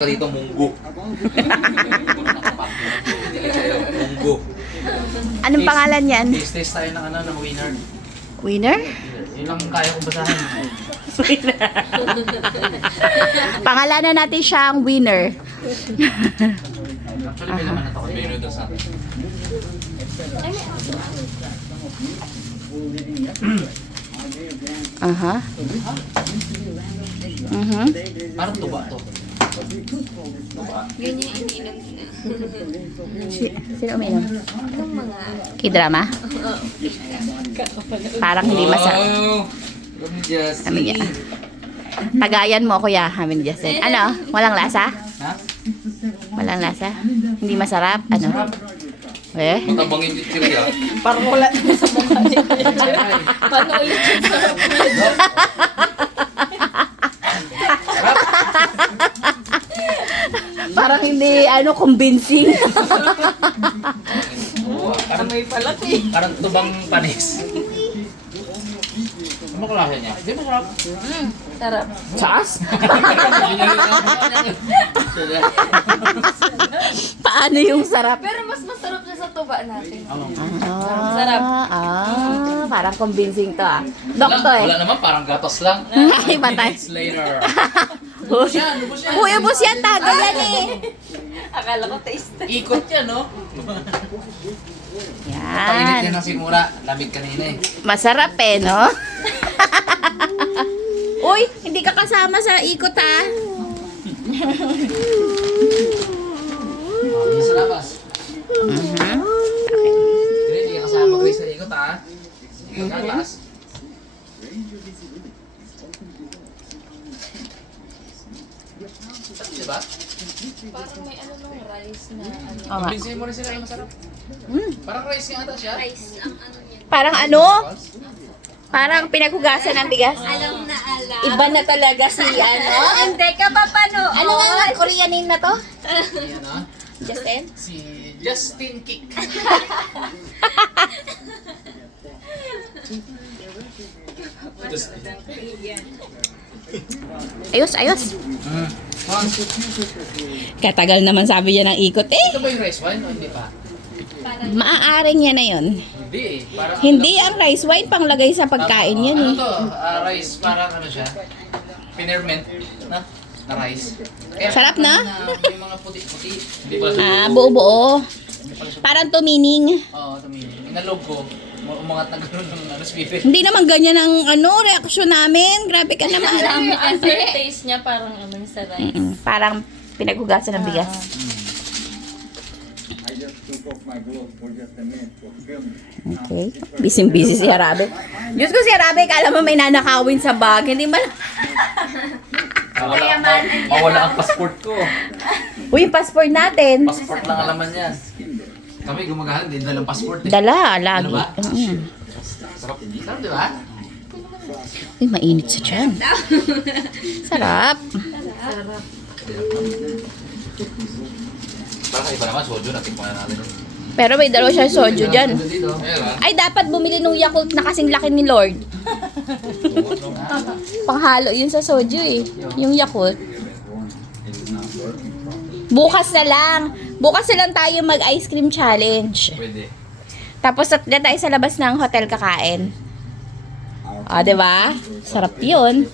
Dito munggo. Munggo. Anong pangalan yan? Taste tayo ng ng winner. Winner? Yun lang kaya kong basahin. Pangalanan natin siya ang winner. Actually, may naman na ito. May noodles natin. Aha. Mhm. Parang tuba to. Yun yung iniinom niya. Sino uminom? Yung mga... K-drama? Parang hindi masarap. Oh! Just Sabi niya. Tagayan mo, kuya. Sabi ni Justin. Ano? Walang lasa? ha? Walang lasa? Hindi masarap? Ano? Eh? Matabang yung chichirya. Parang wala na sa mukha niya. Paano ulit yung sarap niya? Parang hindi, convincing. Parang may palat eh. Parang tubang panis. Ano klase niya? Hindi masarap. Sarap. Saas? Paano yung sarap? Pero mas masarap siya sa tuba natin. Sarap. Parang convincing to Doktor Wala naman, parang gatos lang. Ay, patay. Minutes later. Lubos yan, tago yan eh. Akala ko taste. Ikot yan, no? Painit yan Yan. ng simura. Lamig kanina eh. Masarap eh, no? Uy, hindi ka kasama sa ikot Hindi sa labas. Hindi ka kasama Chris sa ikot, ha? Ikot sa labas. Diba? Parang may ano nung rice na ano. Oo nga. Pinsin mo rin sila yung masarap. Parang rice nga ata siya. Rice ang ano niya. Parang Parang pinaghugasan ng bigas. Alam na alam. Iba na talaga si Hindi ka pa panood. Ano nga Korean name na to? Yan, ha? Justin? Si Justin Kick. Ayos. Katagal naman sabi niya ng ikot Ito ba yung rice wine o hindi pa? Maaaring yan na yun. Hindi eh. Parang Hindi ang rice wine, panglagay sa pagkain yan Ano eh. to? Rice, parang ano siya? Pinerment na? Na rice. Kaya Sarap na? Yung mga puti-puti. Hindi pala siya Buo-buo. Parang tumining. Oo, tumingin. Inalog ko. Umangat na gano'n ng spirit. Hindi naman ganyan ang reaksyon namin. Grabe ka naman. Yung aftertaste niya parang ano sa rice. Parang pinaghugasan ng bigas. I just took off my gloves for just a minute for filming. Okay. Busy si Harabe. Diyos ko si Harabe, kala mo may nanakawin sa bag. Hindi man. Mawala ang passport ko. Uy, yung passport natin. Passport lang alaman niya. Kami gumagahan din dalang passport eh. Dala, lagi. Ano ba? Sarap. Sarap, di ba? Uy, mainit sa tiyan. Sarap. Parang iba naman, soju, natikman na natin. Pero may dalawa siya soju dyan. Dito. Ayun, Ay, dapat bumili ng Yakult na kasing laki ni Lord. Panghalo yun sa soju eh. Yung Yakult. Bukas na lang. Bukas na lang tayo mag-ice cream challenge. Pwede. Tapos na tayo sa labas ng hotel kakain. Diba? Sarap yun.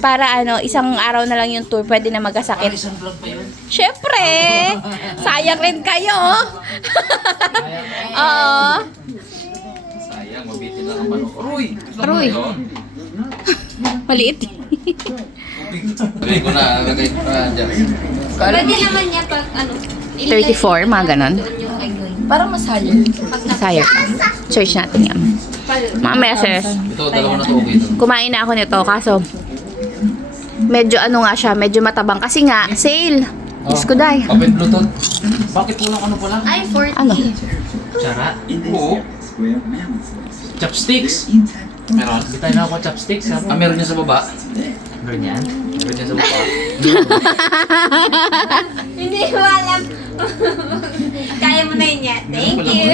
Para isang araw na lang yung tour, pwede na Parang magkasakit. isang vlog pa yun. Syempre! Sayang rin kayo. Oo. Sayang, mabitin lang ang manok. Aroy! Aroy. Maliit. Lagay ko na, lagay ko na dyan. Pwede naman niya pag ano. 34, mga ganon. Yung egg. Parang mas higher. Sayang. Search natin yan. Mga meses. Ito, dalawa na to, okay to. Kumain na ako nito, kaso medyo nga siya, medyo matabang. Kasi nga, sale. Diyos ko day. Open Bluetooth. Bakit walang ano pala? Ay, 40. Ano? Tsara? Oo. Chopsticks. Meron. Hindi tayo nakakuha chopsticks. Meron niya sa baba. Meron yan? Meron niya sa baba. Hindi ko alam. Kaya mo na yun yan. Thank you.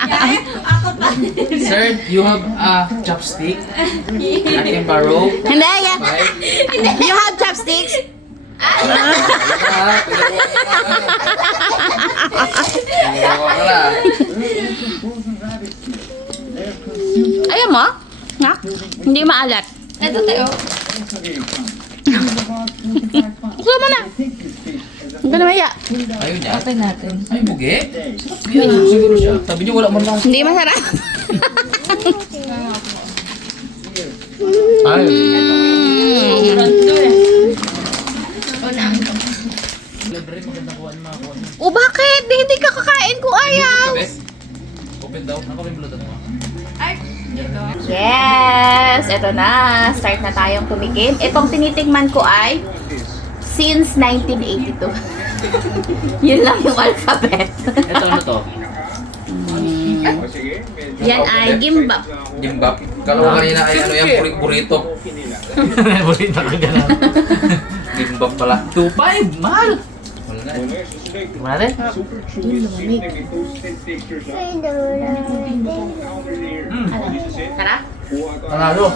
Kaya, ako pa. Sir, you have a chopstick? I can borrow? Hindi, yan. Five? You have chopsticks. chopsticks? Ayaw mo? Nga? Hindi maalat. Ito tayo. Gusto mo na. Huwag ka na maya. Ayun niya. Okay natin. Ay, bugi. Sarap yan. Siguro siya. Sabi niyo wala man lang. Hindi masarap. Ay, O bakit? Hindi ka kakain kung ayaw. Open daw. Ako may bulutan mo. Yes! Ito na. Start na tayong tumikim. Itong tinitingman ko ay since 1982. Yun lang yung alphabet. Ito ano to? Yan ay gimbap. Gimbap. Kala ko kanina ay ano yan, burrito. Burrito ka gano'n. Gimbap pala. 2.5, mahal. Wala na eh. Tingnan natin. Sarap? Panalo.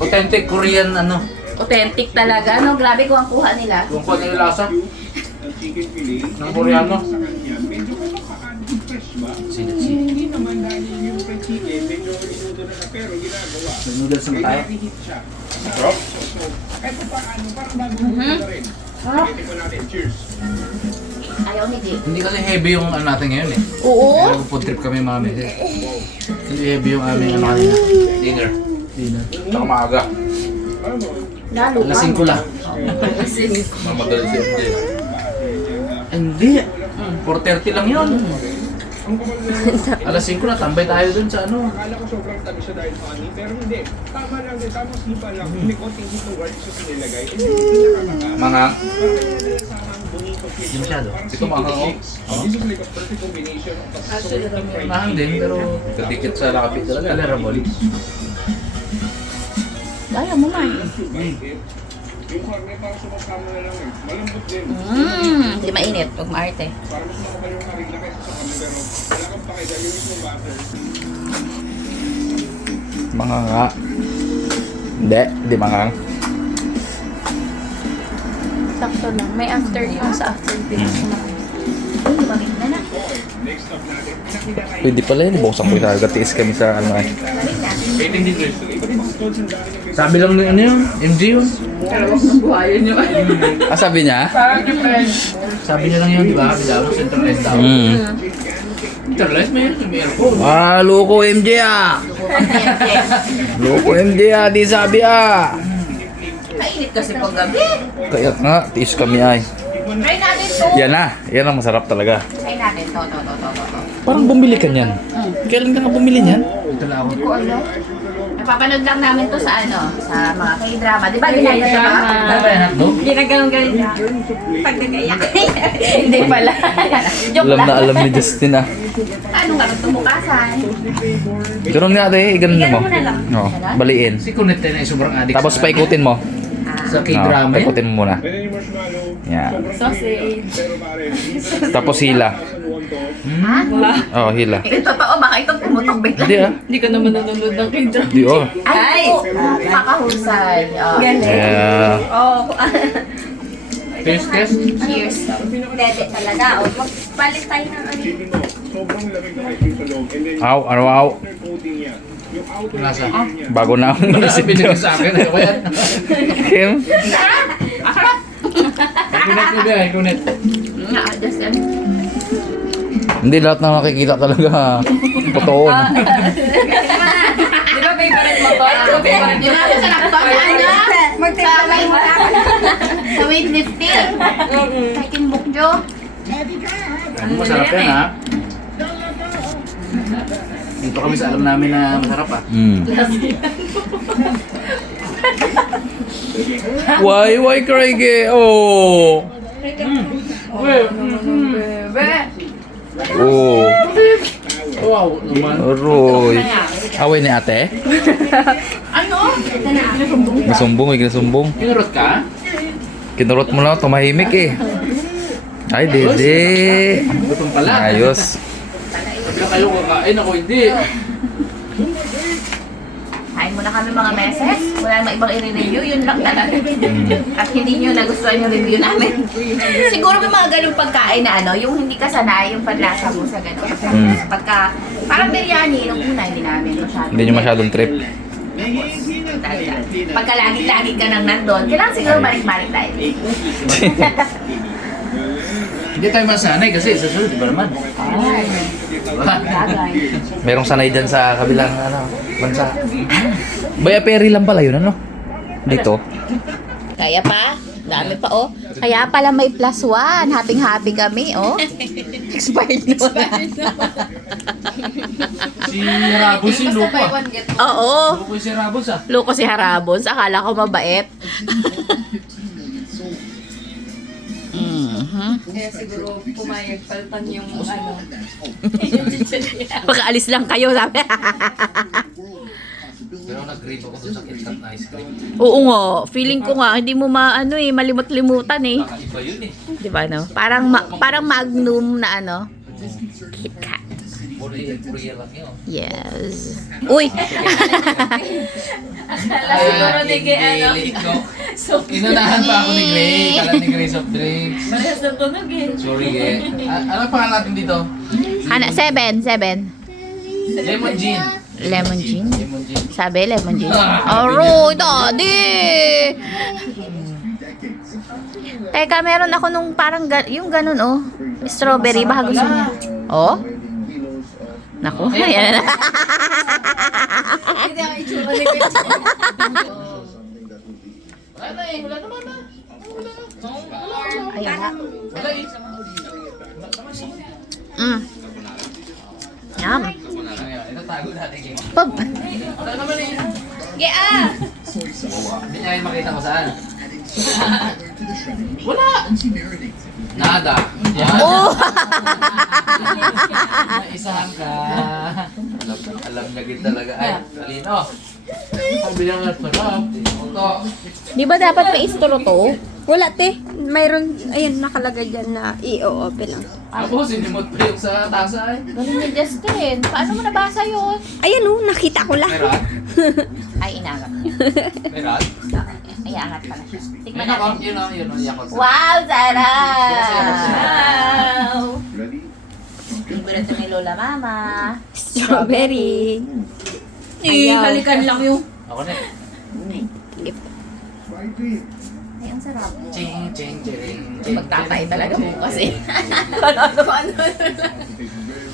Authentic Korean ano. Authentic talaga, no? Grabe kung ang kuha nila. Kung pa nila lasa. Ng Koreano. Hindi naman dahil yung fried chicken, medyo minuto na na pero ginagawa. May noodles naman tayo. Reheat siya. Sarap. Kahit pa paano, parang bagong na rin. Pagkiti ko natin. Cheers. Ayaw hindi. Hindi kasi heavy yung ano natin ngayon eh. Oo. Pero food trip kami mga meses. Hindi heavy yung aming ano kanina. Dinner. Tsaka maaga. Lalo Alas 5 lang. Mamadali si MJ. Hindi. 4:30 lang yun. Alas 5 na, tambay tayo dun sa ano. Akala ko sobrang tabi siya dahil funny, pero hindi. Tama lang din, tamang sipa lang. May konting hit ng garlic sauce nilagay. And then, hindi nakakaka. Mga, Parang bonito flavor. Hindi masyado. Parang Ito sweet mahang and ako. sweet. This is like a perfect combination of the salt and fried mahang din, pero kadikit sa lakapit talaga. Tolerable. Ayaw mo man. Yung karne parang sumakama na lang eh. Malambot din. Hindi mainit. Huwag maarte. Parang mas makapal yung harina kaysa sa kami, pero wala kang pakita. Yung mismo butter. Mga nga. Hindi mga. Sakto lang. May after yung sa after pics na. Uy, lumamig na na. Next stop natin. Pinakita Pwede pala yun. Buksan ko tayo. Gatiis kami sa ano eh. Lamig na. 18 degrees. Sabi lang ng ano yun, MG yun. Ah, sabi niya? Sabi niya lang yun, di ba? Sabi daw, centralized daw. Centralized, may aircon. Ah, loko MJ ah! Loko MJ ah, di sabi ah! Kainit kasi pag gabi. Kaya nga, tiis kami ay. Try natin to. Yan na, yan ang masarap talaga. Try natin to. Parang bumili ka niyan. Kailan ka nga bumili niyan? Ito na ako. Hindi ko alam. Napapanood lang namin to sa ano, sa mga K-drama. Di ba ginagawa? Ano ba yan, hotdog? Ginagalang galit niya. Pag nag-iyak. Hindi pala. Joke Alam lang. na alam ni Justin ah. Paano nga magtumukasan? Ganun nga ate, ganun mo. mo na lang. Oo, baliin. Si Cunette na sobrang addict Tapos sa- paikutin mo. Sa K-drama yun. Paikutin mo muna. Pwede yung marshmallow. Yan. Sausage. Pero pare, Tapos hila. Ha? Oh, hila. Totoo, baka ito pumutok bigla. Hindi ah. Hindi ka naman nanonood ng K-drama. Di oh. Ay, kakahusay. Oh. Yeah. Oo. Taste test. Cheers. Dede talaga. O, magpalit tayo ng ano. Chicken mo, sobrang lamig na ice cream sa loob. And then, Aw, ano aw? outer coating niya. Yung outer Lasa. layer niya. Bago na akong Wala naisip binigay sa akin. Ano ba yan? Kim? Cunette mo ba yan, Cunette? Just yan. Hindi lahat na makikita talaga. Totoo. no? Di ba favorite mo to? Favorite Di ba ako sa nakapag ano? Magtaglalay mo na. Sa weightlifting. Kay Kim Bukjo. Ano masarap yan ha? Dito kami sa alam namin na masarap ah. Why Craig eh? Oh. Oh. Wow naman. Roy. Away ni ate? Ano? Nasumbong, nasumbong. Kinurot ka? Kinurot mo lang, tumahimik eh. Ay, dede. Gutom pala. Ayos. Sabi na kayo kakain, ako hindi. Kain mo na kami mga meses. Wala namang ibang i-review. Yun lang talaga. At hindi nyo nagustuhan yung review namin. Siguro may mga ganung pagkain na ano, yung hindi ka sanay, yung panlasa mo sa ganun. Pagka, parang biryani, nung una, hindi namin masyado. Hindi nyo masyadong trip. Pagka lagi-lagi ka nang nandun, kailangan siguro balik-balik tayo. Hindi tayo masanay kasi sa sunod, di ba naman? Bagay. Merong sanay dyan sa kabilang bansa. Baya Perry lang pala yun, ano? Dito. Kaya pa, dami pa oh. Kaya pala may +1. Happy kami oh. Expired na wala. Si Rabos si Lupo. Oo. Lupo si Rabos ah. Loko si Harabos. Akala ko mabait. Kaya siguro pumayag palpan yung ano. Pagkaalis lang kayo, sabi. Pero nag-grave ako dun sa KitKat na ice cream. Oo nga. Feeling ko nga, hindi mo maano eh, malimot-limutan eh. Kakaiba yun eh. Di ba no? Parang parang Magnum na ano. KitKat. Puri lang yun. Yes. Uy! Siguro di kay ano. Inunahan pa ako ni Gray. Kalat ni Gray soft drinks. Parehas na tunog eh. Sorry eh. Ano pangalan natin dito? Hana, 7. Lemon gin. Lemon gin. Lemon gin. Sabi, lemon gin. Aroy, daddy! Teka, meron ako nung parang, yung ganun, oh. Strawberry, baka gusto niya. Oh? Naku, ayan na. Hindi ako itsura ni Pepsi. Wala na eh. Wala naman na. Ayan na. Wala eh. Yum. Ito tago natin eh. Pab. Wala naman eh. Gea! Hindi niya yung makita ko saan. Wala! Nada. Yan. Oh! Naisahan ka. Alam niya gid talaga. Ay, talino. Pagbilang na sarap. Ito. Di ba dapat may istro to? Wala te. Mayroon, ayun, nakalagay dyan na i-open lang. Ako, sinimot pa yung sa tasa eh. Ganun ni Justin. Paano mo nabasa yun? Ayan nakita ko lang. May rat? Ay, inangat niya. May rat? Ay, angat pala siya. Tikman Yun ako, natin. yun o, yakot. Wow, sarap! Wow! Favorite ni Lola Mama. Strawberry. Ayaw. Halikan lang yung... Ako na. Ay, ang sarap. Ching, ching, ching. Magtatay talaga bukas eh.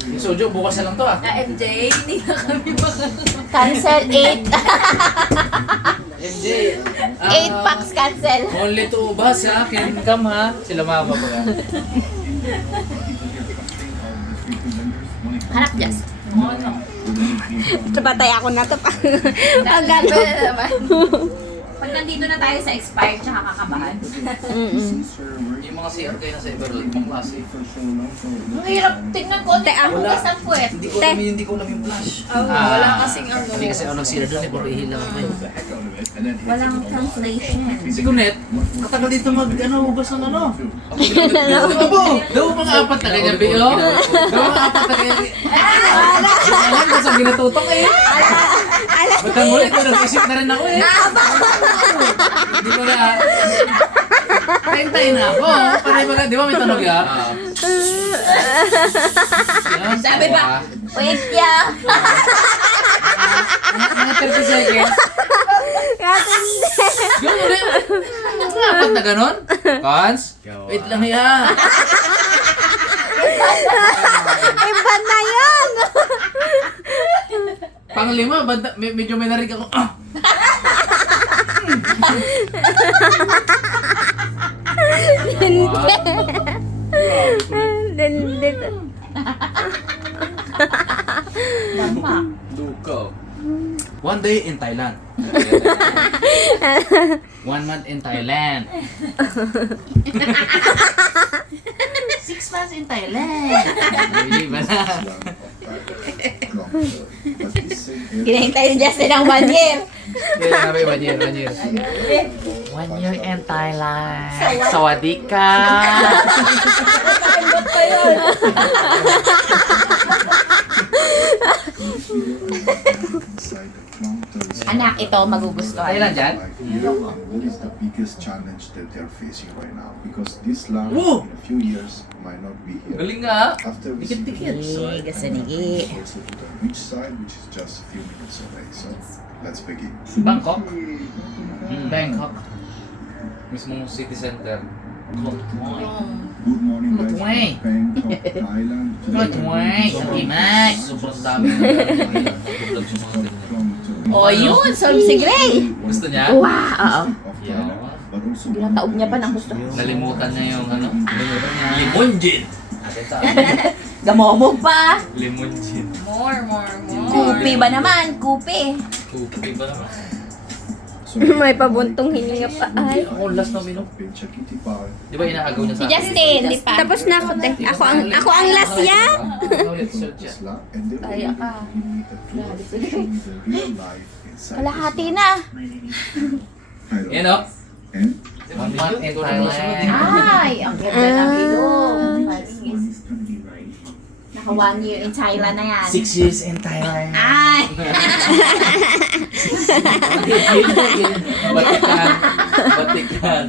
Yung sojo, bukas na lang to ah. MJ, hindi na kami Cancel 8. MJ. 8 packs cancel. Only to ba sa akin? Come ha. Sila mama ba yan? Harap, Just. Patay ako na to pa. Pag Pag nandito na tayo sa expired tsaka kakabahan. Yung mga CR kayo na sa Everall, ibang klase. Ang hirap tingnan ko. Ang bukas ang puwet. Hindi ko alam yung flash. Wala kasing ano. Hindi kasi ako nag-CR doon eh, puro ihilang ako eh. Walang translation. Si Kunet, katagal dito hugas ng ano. Abo! Daw mga apat na ganyan, Bio. Daw mga apat na ganyan. Alam ko sa ginatutok eh. Ba't ang muli, ito nag-isip na rin ako eh. Hindi ko na... Tayin na ako. Para ba, di ba may tunog yan? Sabi ba? Wait ya! Mga 30 seconds. Yung ulit. Mga apat na ganon? Cons? Wait lang yan. Iba na yan! Panglima, medyo may narig ako. Ah! Duko. One day in Thailand. 1 month in Thailand. 6 months in Thailand. Hindi ba na? Ginahintay ni Justin ang 1 year. Kaya nabi 1 year, 1 year. 1 year in Thailand. Sawadee ka. Anak, ito magugustuhan. Thailand dyan? Like, what is the biggest challenge that they're facing right now? Because this land Whoa! in a few years might not be here. Galing nga. After we Dikit-dikit. Gusto nigi. also to the beach side, which is just a few minutes away. So let's begin. Bangkok? Bangkok. Mismong city center. Good morning, guys. Tuway. Bangkok, Thailand. Max. Sobrang dami. Oh, yun. Solve si Gray. Gusto niya? Wow. Oo. But also Ginataob niya pa ng gusto. Nalimutan niya yung ano? Limon gin. Gamomog pa. Limon gin. More. Kupi ba naman? Kupi. Kupi ba naman? May pabuntong hininga pa. Ay. Ako last na minom. Chakiti Park. Di ba inaagaw niya sa Si Justin, di pa. Tapos na ako, te. Ako ang last ya. This lab, and they will Kaya give ka. me a tour to show me the real life inside. Kalahati na. Thailand. Yan o. And 1 month in Thailand. Ay, ang ganda ng ilong. one is gonna be right. Naka 1 year in Thailand na yan. 6 years in Thailand. Ay! Batikan.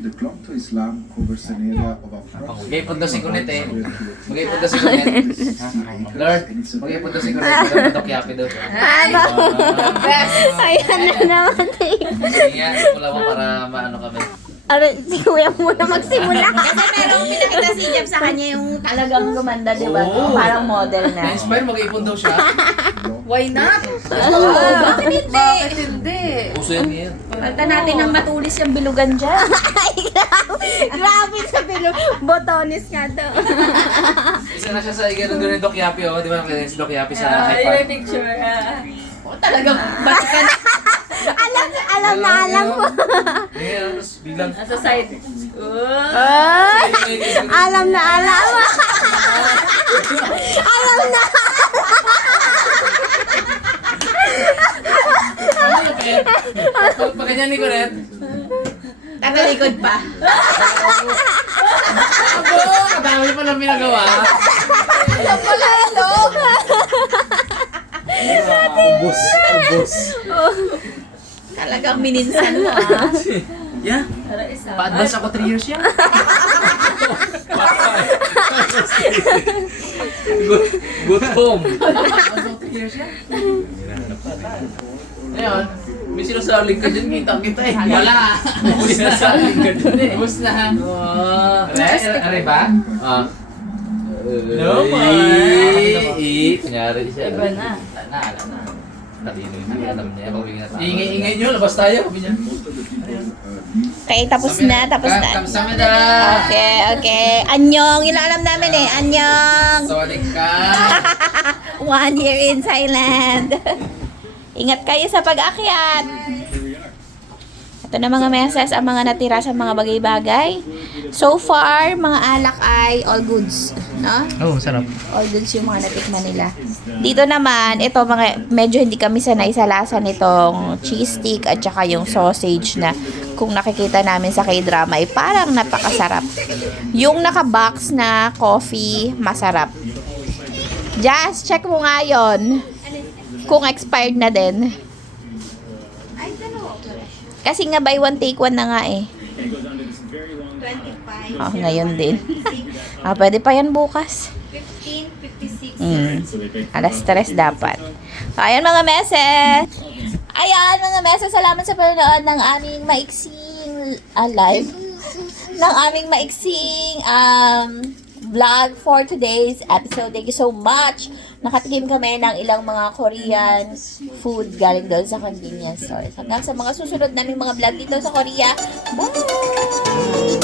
The Klong to Islam covers an area of approximately Mag-ipon daw si Kunet eh. 1 square kilometers. Mag-ipon daw si Kunet. 60 acres, Lord, and it's a mag-ipon daw very si Kunet. Mag-ipon Yapi daw. Ayan na naman, te. Sige nga, simula mo para maano kami. Ano, si kuya muna magsimula. Kasi merong pinakita si Jeff sa kanya yung talagang gumanda, di ba? Oo. Parang model na. Na-inspire, mag-ipon daw siya. Why not? Bakit hindi? Puso yan ngayon. Pagka natin ng matulis yung bilugan dyan. Ay, grabe sa bilo. Botones nga to. Isa na siya sa ganun Doc Yapi, oh. Di ba nakilala si Doc Yapi sa high park? picture. Oh, talagang batikan. Alam mo. Ngayon, tapos biglang... Sa side. Ay, alam na. Alam na. Ano yung kaya? Pag ganyan ni Kunet. Tatalikod pa. Abo! Kadami pa lang pinagawa. Ubus. Talagang mininsan mo, ah. Yeah. Pa-advance ako 3 years yan. Gutom. Pa-advance 3 years yan. Ngayon, may sinasaling ka dyan, kita eh. Wala. May sinasaling ka dyan eh. Ubus na. Are ba? No, kunyari siya. Iba na. Alam na. Talino yun. Alam niya. Ingay nyo, labas tayo. most of the people Okay, tapos na. Kamsamida. Okay. Anyong. Yun lang alam namin eh. Anyong. Sawadik ka. 1 year in Thailand. Ingat kayo sa pag-akyat. Ito na mga messes, ang mga natira sa mga bagay-bagay. So far, mga alak ay all goods. No? Oh, sarap. All goods yung mga natikman nila. Dito naman, ito mga, medyo hindi kami sanay sa lasa nitong cheese stick at saka yung sausage na kung nakikita namin sa K-drama ay parang napakasarap. Yung naka-box na coffee, masarap. Just check mo nga yun kung expired na din. Kasi nga buy one take one na nga eh. 25, Oh, ngayon din. Pwede pa yan bukas. 15, 56. Alas 3 dapat. So, ayan mga meses. Ayan mga meses. Salamat sa panonood ng aming maiksing live. Ng aming maiksing vlog for today's episode. Thank you so much. Nakatikim kami ng ilang mga Korean food galing doon sa convenience stores. Hanggang sa mga susunod naming mga vlog dito sa Korea. Bye!